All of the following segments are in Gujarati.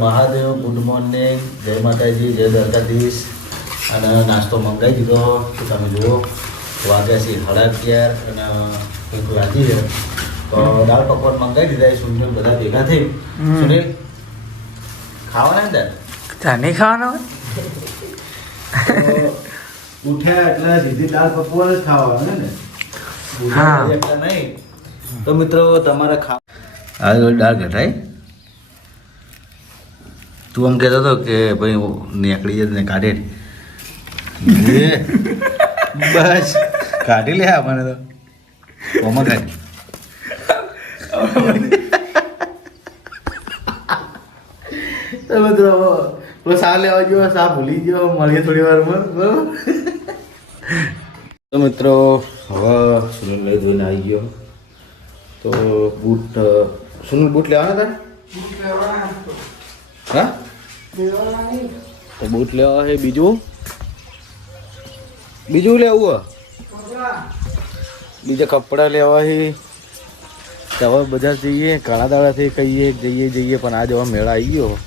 મહાદેવ ગુડ મોર્નિંગ જય માતાજી જય દ્વારકાધીશ. અને નાસ્તો મંગાવી દીધો. તો તમે જુઓ વાગ્યા છે અગિયાર અને ભૂખ લાગી છે. તો દાળ પકવાન મંગાવી દીધા એ સુનિલ બધા ભેગા થઈ. સુનિલ ખાવાના ને ખાવાનો ઉઠ્યા એટલે સીધી દાળ પકવાન જ ખાવાનું ને? હા. નહીં. તો મિત્રો તમારે ખા આ દાળ ઘટાય તું એમ કહેતો હતો કે ભાઈ નીકળી જાય ને કાઢે. બસ કાઢી લે મને તો. ઓમાં કાઢી તો મિત્રો પેલો સા લેવા ગયો સા ભૂલી ગયો મળીએ થોડી વારમાં તો મિત્રો હવે સુનિલ લઈ ધોઈને આવી ગયો. તો બૂટ સુનિલ બૂટ લેવાના હતા હા? તો બૂટ લેવા છે બીજું? બીજું લેવું બીજા કપડાં લેવા છે. હવે બધા જઈએ, કાળા દાડાથી કહીએ, જઈએ જઈએ, પણ આજે હવે મેળા આવી ગયો.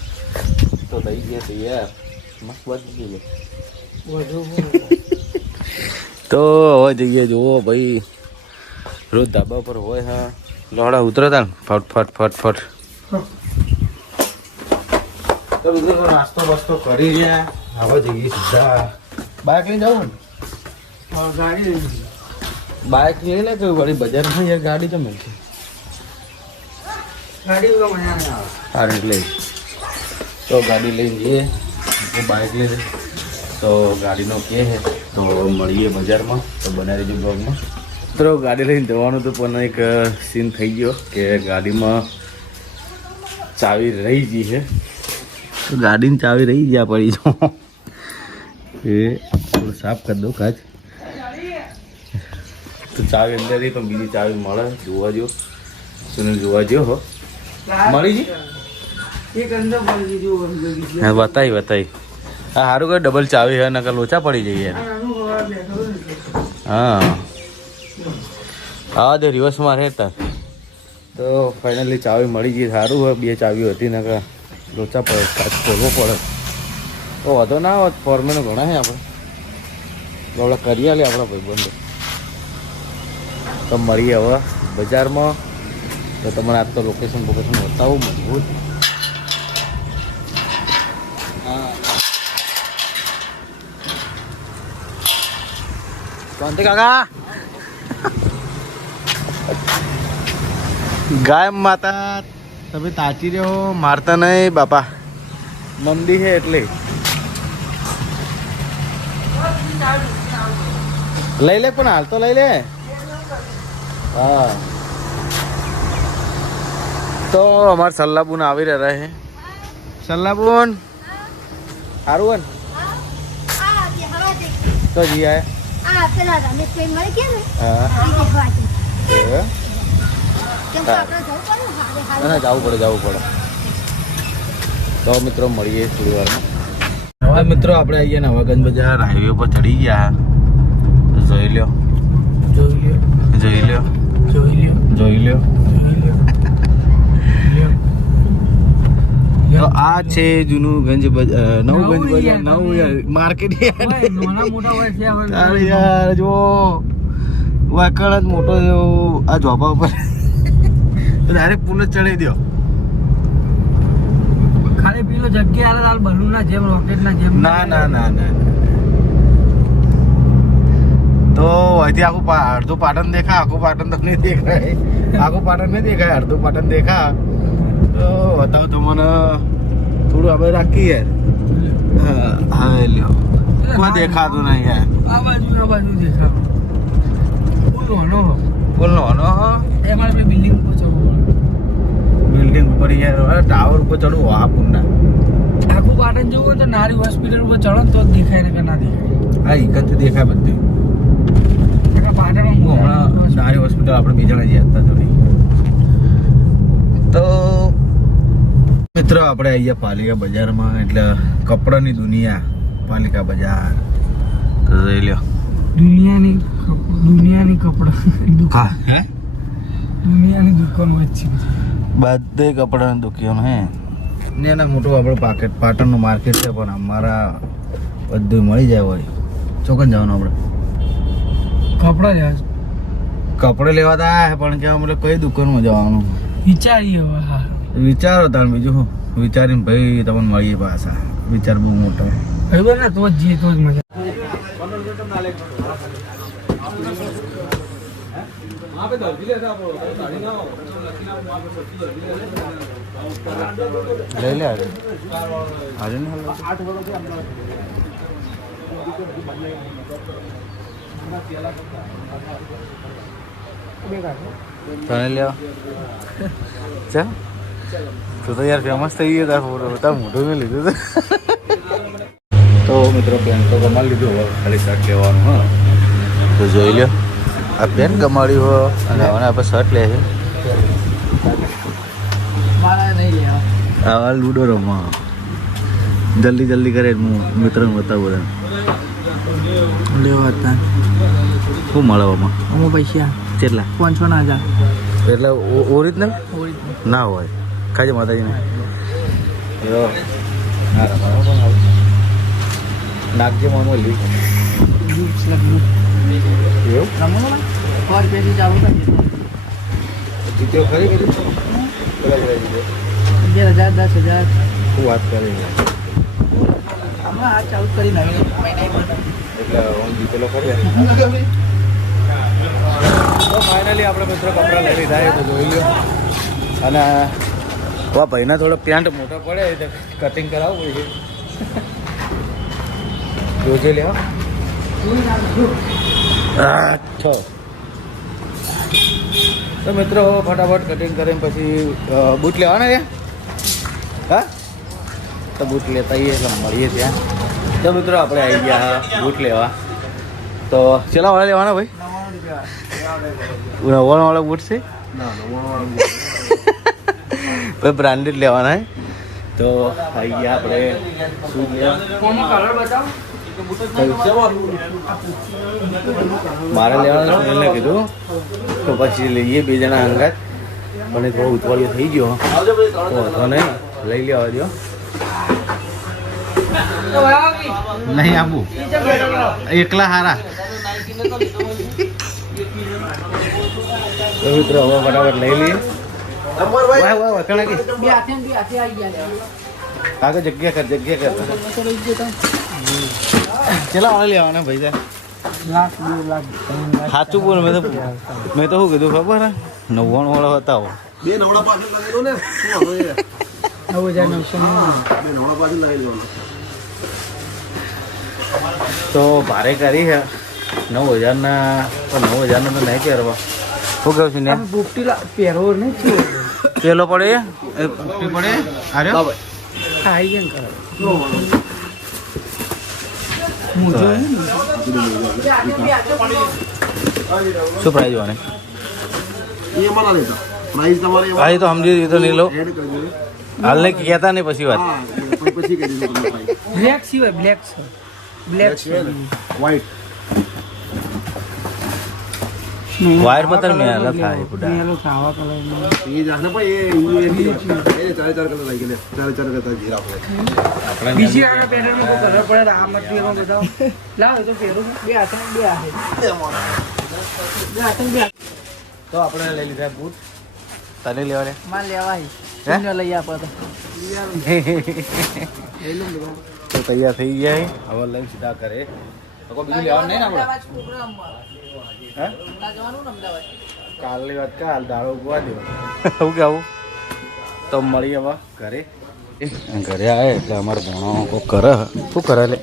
તો લઈ ગયા તૈયાર. મસ્ત બાજુ લે તો હવે જઈએ, જુઓ ભાઈ. રોજ ધાબા પર હોય હા. લોડા ઉતરો તા ફટ ફટ ફટ ફટ. તો બીજું તો નાસ્તો બાસ્તો કરી રહ્યા. હવે જઈએ સીધા. બાઇક લઈને જવું ને? ગાડી બાઇક લઈ લે કે વળી બજારમાં યાર ગાડી જમે. છે ગાડી લઈ તો ગાડી લઈને જઈએ. તો બાઇક લઈને તો ગાડીનો કે છે તો મળીએ બજારમાં તો બનાવી દેજો બ્લોગમાં મિત્રો ગાડી લઈને જવાનું તો પણ એક સીન થઈ ગયો કે ગાડીમાં ચાવી રહી ગઈ છે. તો ગાડીની ચાવી રહી ગયા પડી જો. એ થોડું સાફ કરી દો કાચ. તો ચાવી અંદર રહી પણ બીજી ચાવી મળે. જોવા જો સુનિલ જોવા જો હો. મળી બીજું. હા બતાવી બતાવી હા સારું કે ડબલ ચાવી હે નકર લોચા પડી જઈએ. હા હા. તે રિવર્સમાં રહેતા. તો ફાઇનલી ચાવી મળી ગઈ સારું હોય બે ચાવી હતી નકર. લોચા પડે કાચ ખોલવો પડે. તો વધો ના હોત ફોર્મેનો ઘણા છે આપણે આપણે કરી આલે આપણા ભાઈબંધો. તો મળીએ હવે બજારમાં. તો તમને આજ તો લોકેશન બોકેશન બતાવું, મજબૂત. શાંતિ ગાય માતા. તમે તાચી રહ્યો મારતા નહીં બાપા. મંદી છે એટલે. લઈ લે પણ હાલ તો લઈ લે. હા. તો અમારે સલ્લાબુન આવી રહ્યા છે. સલ્લાબુન. સારું હોય ને તો જી આયા. હા. એ? ના ના જવું પડે જવું પડે. તો મિત્રો મળીએ થોડી વારમાં. હવે મિત્રો આપણે આવીએ નવાગંજ બજાર. હાઈવે પર ચડી ગયા. જોઈ લ્યો. જોઈ લ્યો. જોઈ લ્યો. જોઈ લ્યો. જોઈ લ્યો. તો આ છે જૂનું ગંજ બજાર નવું ગંજ બજાર નવું યાર માર્કેટ યાર. જો વાકણ જ મોટો છે આ જોબા ઉપર. ડાયરેક્ટ પુલ જ ચડી દો ખાલી પેલો જગ્યા આલે હાલ બલૂન ના જેમ. રોકેટ ના જેમ ના ના ના ના. તો અહીંથી આખું પા- અડધું પાટણ દેખા આખું પાટણ તો નહીં દેખાય. આખું પાટણ નહીં દેખાય અડધું પાટણ દેખા તો બતાવો તો મને થોડું આપણે રાખીએ. યાર હા લ્યો. કોઈ દેખાતું નહીં યાર આ બાજુ આ બાજુ દેખાવ ફૂલ નો બોલ નો એમાં આપણે બિલ્ડિંગ પહોંચવું ઉપર યાર ટાવર ઉપર ચડવું વાપુરના પુરના આખું પાટણ જવું હોય તો નારી હોસ્પિટલ ઉપર ચડો તો જ દેખાય ને કે ના દેખાય. આ જ દેખાય બધું. પાટણમાં હમણાં સારી હોસ્પિટલ આપણે બીજા જણા હતા થોડી તો મિત્રો આપણે અહીંયા પાલિકા બજારમાં એટલે કપડાની દુનિયા પાલિકા બજાર. તો જોઈ લ્યો. દુનિયાની દુનિયાની કપડા હા હે? દુનિયાની દુકાન છે. બધે કપડાની દુકાન હે. ને એના મોટું આપણું પાકેટ પાટણનું માર્કેટ છે પણ અમારા બધું મળી જાય હોય ચોકન જવાનું આપણે કપડાં જ. કપડે લેવા તો આયા પણ કે મતલબ કઈ દુકાનમાં જવાનું? વિચારીએ હવે વિચારો તમે બીજું શું? વિચારીને ભાઈ તમને મળીએ પાછા. વિચાર બહુ મોટો. ખબર ને તો જ જઈએ તો જ મજા. લઈ લે આજે આજે ને તને લેવા ચા? તું તો યાર ફેમસ થઈ ગયો તાર ફોટો. તાર મોઢું મેં લીધું તો તો મિત્રો પેન તો કમાલ લીધું હવે ખાલી શાક લેવાનું હા. તો જોઈ લ્યો. આ પેન ગમાડ્યું હો અને હવે આપણે શર્ટ લે છે આવા લૂડો રમવા જલ્દી જલ્દી કરે હું મિત્રને બતાવું બધા લેવા હતા શું મળે આમાં અમુક પૈસા. કેટલા? પાંચસો ના હજાર. એટલે ઓરિજિનલ? ના હોય. ખાજે માતાજીને. નાગજી મામો રમાડો એવું જીત્યો ખરી અગિયાર હજાર દસ હજાર શું વાત કરે? હમણાં આ ચાલુ કરી નવી એટલે હું જીતેલો ખરી? તો ફાઇનલી આપણે મિત્રો કપડાં લઈ લીધા તો જોઈ લ્યો. અને વા ભાઈના થોડો પેન્ટ મોટો પડે કટિંગ કરાવવું પડશે જોજે લે છો. તો મિત્રો, ફટાફટ કટિંગ કરીને પછી બૂટ લેવાના છે? હા? તો બૂટ લેતા આવીએ એટલે મળીએ ત્યાં. તો મિત્રો, આપણે આવી ગયા બૂટ લેવા. તો ચેલા વાળા લેવાના ભાઈ? નવ્વાણું વાળા બૂટ છે? ભાઈ બ્રાન્ડેડ લેવાના તો આવી ગયા આપણે, શું લેવા કલર બતાવો? મારે લેવાનું સુનિલને કીધું તો પછી લઈએ બે જણા હંગાત મને થોડો ઉતવાળીઓ થઈ ગયો. તો નહીં લઈ લેવા દો નહીં આપું. એકલા હારા. તો હવે બરાબર લઈ લઈએ. આગળ જગ્યા કર જગ્યા કર. ચલા વાળા લેવાના લાખ બે લાખ સાચું બોલ મેં તો મેં તો શું કીધું ખબર નવ્વાણું વાળા હતા બે નવડા પાછળ લગાવી ને? શું વાંધો છે? નવ હજાર નવસો બે નવડા પાછળ લગાવી તો ભારે કરી છે નવ હજારના પણ નવ હજારના તો નહીં પહેરવા. શું કહું છું ને? બુકટી પહેરવો નહીં પેલો પડે? પડે? અરે ખાઈ જાય. મોજો શું પ્રાઇઝ વાને એ અમારા લેતા પ્રાઇસ તમારે હા એ તો સમજી એ તો નહીં લો. હાલને કરી હાલ ને કહેતા નહીં પછી વાત. પછી પ્રાઇસ બ્લેક સિવાય બ્લેક છે. બ્લેક છે. વ્હાઈટ વાયરમાં તાર મેલા થાય બુડા મેલો ખાવા કલરનો. એ જાણે પણ એ એ એ ચાર કલર લાગી ગયા ચારે ચાર કલર ઘેર આપણે બીજી આગળ પેટર્નમાં કોઈ કલર પડે તો લાવ આપણે લઈ લીધા બૂટ. તને લેવા લે હે? શૂન્ય લઈ આપો તો. તો તૈયાર થઈ ગયા હવે લઈ સીધા કરે તો બીજું લેવાનું નહીં ને આપણે. હે? કાલની વાત કાલ દાળો ઉગવા દો શું કેવું તો મળી હવે ઘરે. ઘરે આવે એટલે અમારો ભણો કોક કરે શું કરે લે?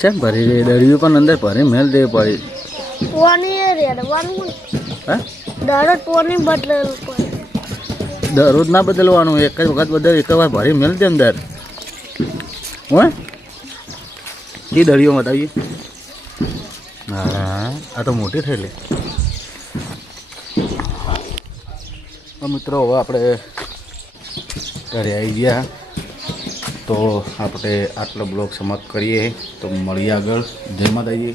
ચેમ ભરી રે દળિયું પણ અંદર ભરી મેલ દે પડી ટોની રેડવાનું હે? દાડો પોની બદલેલું પડે. દરરોજ ના બદલવાનું એક જ વખત બદલ એક વાર ભરી મેલ દે અંદર. હોય કી દરિયોમાં બતાવીએ. હા આ તો મોટી થયેલી તો મિત્રો હવે આપણે ઘરે આવી ગયા. તો આપણે આટલો બ્લોગ સમાપ્ત કરીએ. તો મળીએ આગળ. જય માતાજી.